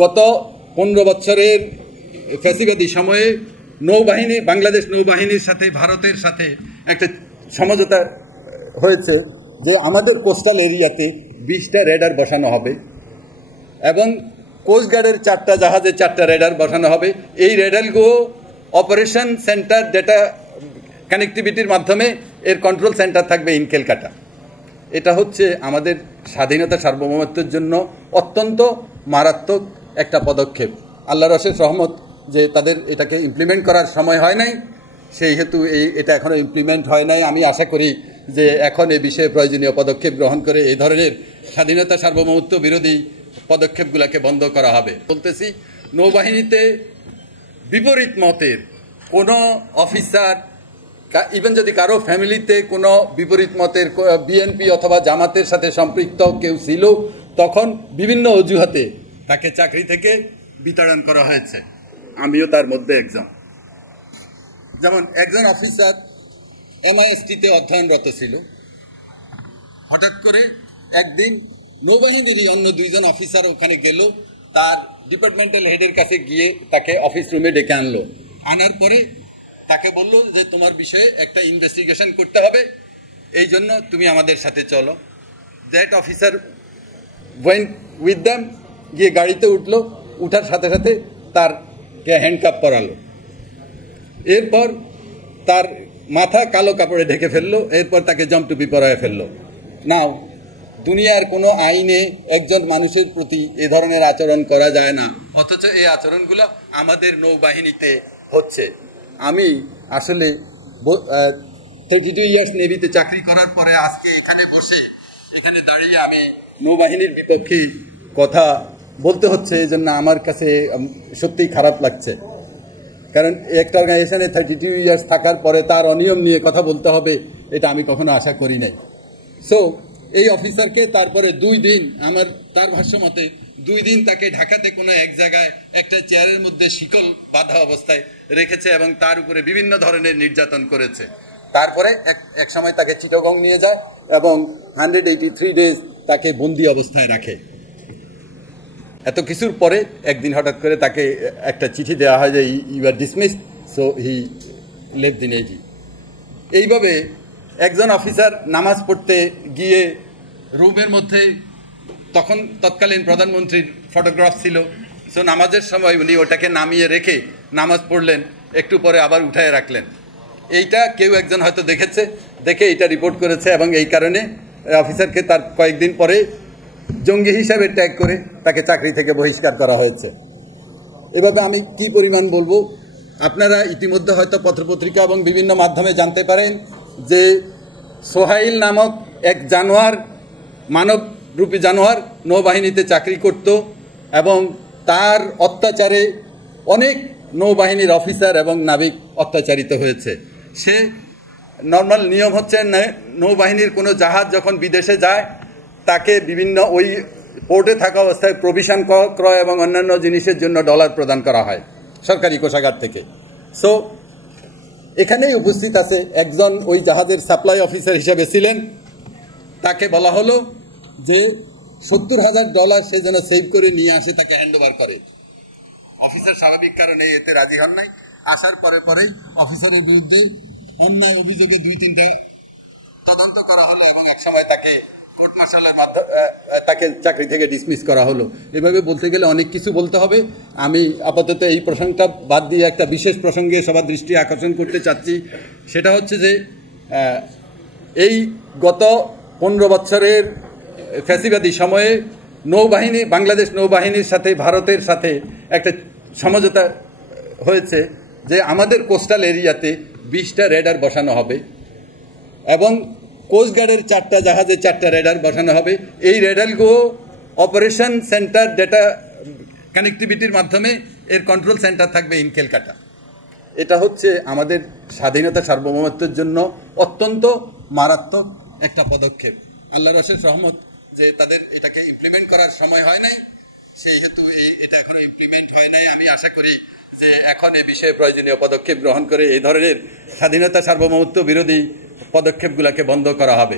গত 15 বছরের ফ্যাসিবাদী সময়ে নৌবাহিনী, বাংলাদেশ নৌবাহিনীর সাথে ভারতের সাথে একটা সমঝোতা হয়েছে যে আমাদের কোস্টাল এরিয়াতে 20টা রেডার বসানো হবে এবং কোস্টগার্ডের 4টা জাহাজে 4টা রেডার বসানো হবে। এই রেডারগুলো অপারেশন সেন্টার ডেটা কানেক্টিভিটির মাধ্যমে এর কন্ট্রোল সেন্টার থাকবে ইন ক্যালকাটা। এটা হচ্ছে আমাদের স্বাধীনতা সার্বভৌমত্বের জন্য অত্যন্ত মারাত্মক একটা পদক্ষেপ। আল্লাহর অশেষ রহমত যে তাদের এটাকে ইমপ্লিমেন্ট করার সময় হয় নাই, সেই হেতু এটা এখনও ইমপ্লিমেন্ট হয় নাই। আমি আশা করি যে এখন এই বিষয়ে প্রয়োজনীয় পদক্ষেপ গ্রহণ করে এই ধরনের স্বাধীনতা সার্বভৌমত্ব বিরোধী পদক্ষেপগুলোকে বন্ধ করা হবে। বলতেছি, নৌবাহিনীতে বিপরীত মতের কোনো অফিসার, ইভেন যদি কারো ফ্যামিলিতে কোনো বিপরীত মতের বিএনপি অথবা জামাতের সাথে সম্পৃক্ত কেউ ছিল, তখন বিভিন্ন অজুহাতে তাকে চাকরি থেকে বিতাড়ন করা হয়েছে। আমিও তার মধ্যে একজন। যেমন একজন অফিসার MIST-তে অধ্যয়নরত ছিল, হঠাৎ করে একদিন নৌবাহিনীরই অন্য 2জন অফিসার ওখানে গেল, তার ডিপার্টমেন্টাল হেডের কাছে গিয়ে তাকে অফিস রুমে ডেকে আনলো। আনার পরে তাকে বলল যে তোমার বিষয়ে একটা ইনভেস্টিগেশন করতে হবে, এই জন্য তুমি আমাদের সাথে চলো। That officer went with them, গিয়ে গাড়িতে উঠলো। উঠার সাথে সাথে তারকে হ্যান্ডকাপ পরালো, এরপর তার মাথা কালো কাপড়ে ঢেকে ফেললো, এরপর তাকে জমটুপি পরায় ফেললো। নাও, দুনিয়ার কোনো আইনে একজন মানুষের প্রতি এ ধরনের আচরণ করা যায় না, অথচ এই আচরণগুলো আমাদের নৌবাহিনীতে হচ্ছে। আমি আসলে 32 ইয়ার্স নেভিতে চাকরি করার পরে আজকে এখানে দাঁড়িয়ে আমি নৌবাহিনীর বিপক্ষে কথা বলতে হচ্ছে, এই জন্য আমার কাছে সত্যিই খারাপ লাগছে। কারণ একটা অর্গানাইজেশনে 32 ইয়ার্স থাকার পরে তার অনিয়ম নিয়ে কথা বলতে হবে, এটা আমি কখনো আশা করি নাই। সো এই অফিসারকে তারপরে 2 দিন, তার ভাষ্য মতে 2 দিন তাকে ঢাকাতে কোনো এক জায়গায় একটা চেয়ারের মধ্যে শিকল বাঁধা অবস্থায় রেখেছে এবং তার উপরে বিভিন্ন ধরনের নির্যাতন করেছে। তারপরে এক সময় তাকে চিটাগং নিয়ে যায় এবং 183 ডেজ তাকে বন্দি অবস্থায় রাখে। এত কিছুর পরে একদিন হঠাৎ করে তাকে একটা চিঠি দেওয়া হয় যে you are dismissed, so he left the navy. এইভাবে একজন অফিসার নামাজ পড়তে গিয়ে রুমের মধ্যে তৎকালীন প্রধানমন্ত্রীর ফটোগ্রাফ ছিল, সো নামাজের সময় উনি ওটাকে নামিয়ে রেখে নামাজ পড়লেন, একটু পরে আবার উঠায় রাখলেন। এইটা কেউ একজন হয়তো দেখে এটা রিপোর্ট করেছে এবং এই কারণে অফিসারকে তার কয়েকদিন পরে জঙ্গি হিসাবে ট্যাগ করে তাকে চাকরি থেকে বহিষ্কার করা হয়েছে। এভাবে আমি কি পরিমাণ বলবো, আপনারা ইতিমধ্যে হয়তো পত্রপত্রিকা এবং বিভিন্ন মাধ্যমে জানতে পারেন যে সোহাইল নামক এক জানোয়ার, মানবরূপী জানোয়ার নৌবাহিনীতে চাকরি করত এবং তার অত্যাচারে অনেক নৌবাহিনীর অফিসার এবং নাবিক অত্যাচারিত হয়েছে। সে নর্মাল নিয়ম হচ্ছে, নৌবাহিনীর কোনো জাহাজ যখন বিদেশে যায় তাকে বিভিন্ন ওই পোর্টে থাকা অবস্থায় প্রভিশন ক্রয় এবং অন্যান্য জিনিসের জন্য ডলার প্রদান করা হয় সরকারি কোষাগার থেকে। সো এখানেই উপস্থিত আছে একজন ওই জাহাজের সাপ্লাই অফিসার হিসেবে ছিলেন, তাকে বলা হলো যে $70,000 সে যেন সেভ করে নিয়ে আসে, তাকে হ্যান্ডওভার করে। অফিসার স্বাভাবিক কারণে এতে রাজি হন নাই। আসার পরেই অফিসারের বিরুদ্ধে অন্যায় অভিযোগে 2-3টা তদন্ত করা হলো এবং একসময় তাকে কোর্ট মার্শালের মাধ্যমে তাকে চাকরি থেকে ডিসমিস করা হলো। এভাবে বলতে গেলে অনেক কিছু বলতে হবে। আমি আপাতত এই প্রসঙ্গটা বাদ দিয়ে একটা বিশেষ প্রসঙ্গে সবার দৃষ্টি আকর্ষণ করতে চাচ্ছি। সেটা হচ্ছে যে এই গত 15 বছরের ফ্যাসিবাদী সময়ে বাংলাদেশ নৌবাহিনীর সাথে ভারতের সাথে একটা সমঝোতা হয়েছে যে আমাদের কোস্টাল এরিয়াতে 20টা রেডার বসানো হবে এবং কোস্টগার্ডের 4টা জাহাজে 4টা রেডার বসানো হবে। এই রেডারগুলো অপারেশন সেন্টার ডেটা কানেক্টিভিটির মাধ্যমে এর কন্ট্রোল সেন্টার থাকবে ইন ক্যালকাটা। এটা হচ্ছে আমাদের স্বাধীনতা সার্বভৌমত্বের জন্য অত্যন্ত মারাত্মক একটা পদক্ষেপ। আল্লাহর অশেষ রহমত যে তাদের এটাকে ইমপ্লিমেন্ট করার সময় হয় নাই, সেই হেতু এটা এখনো ইমপ্লিমেন্ট হয় নাই। আমি আশা করি যে এখন এ বিষয়ে প্রয়োজনীয় পদক্ষেপ গ্রহণ করে এই ধরনের স্বাধীনতা সার্বভৌমত্ব বিরোধী পদক্ষেপগুলোকে বন্ধ করা হবে।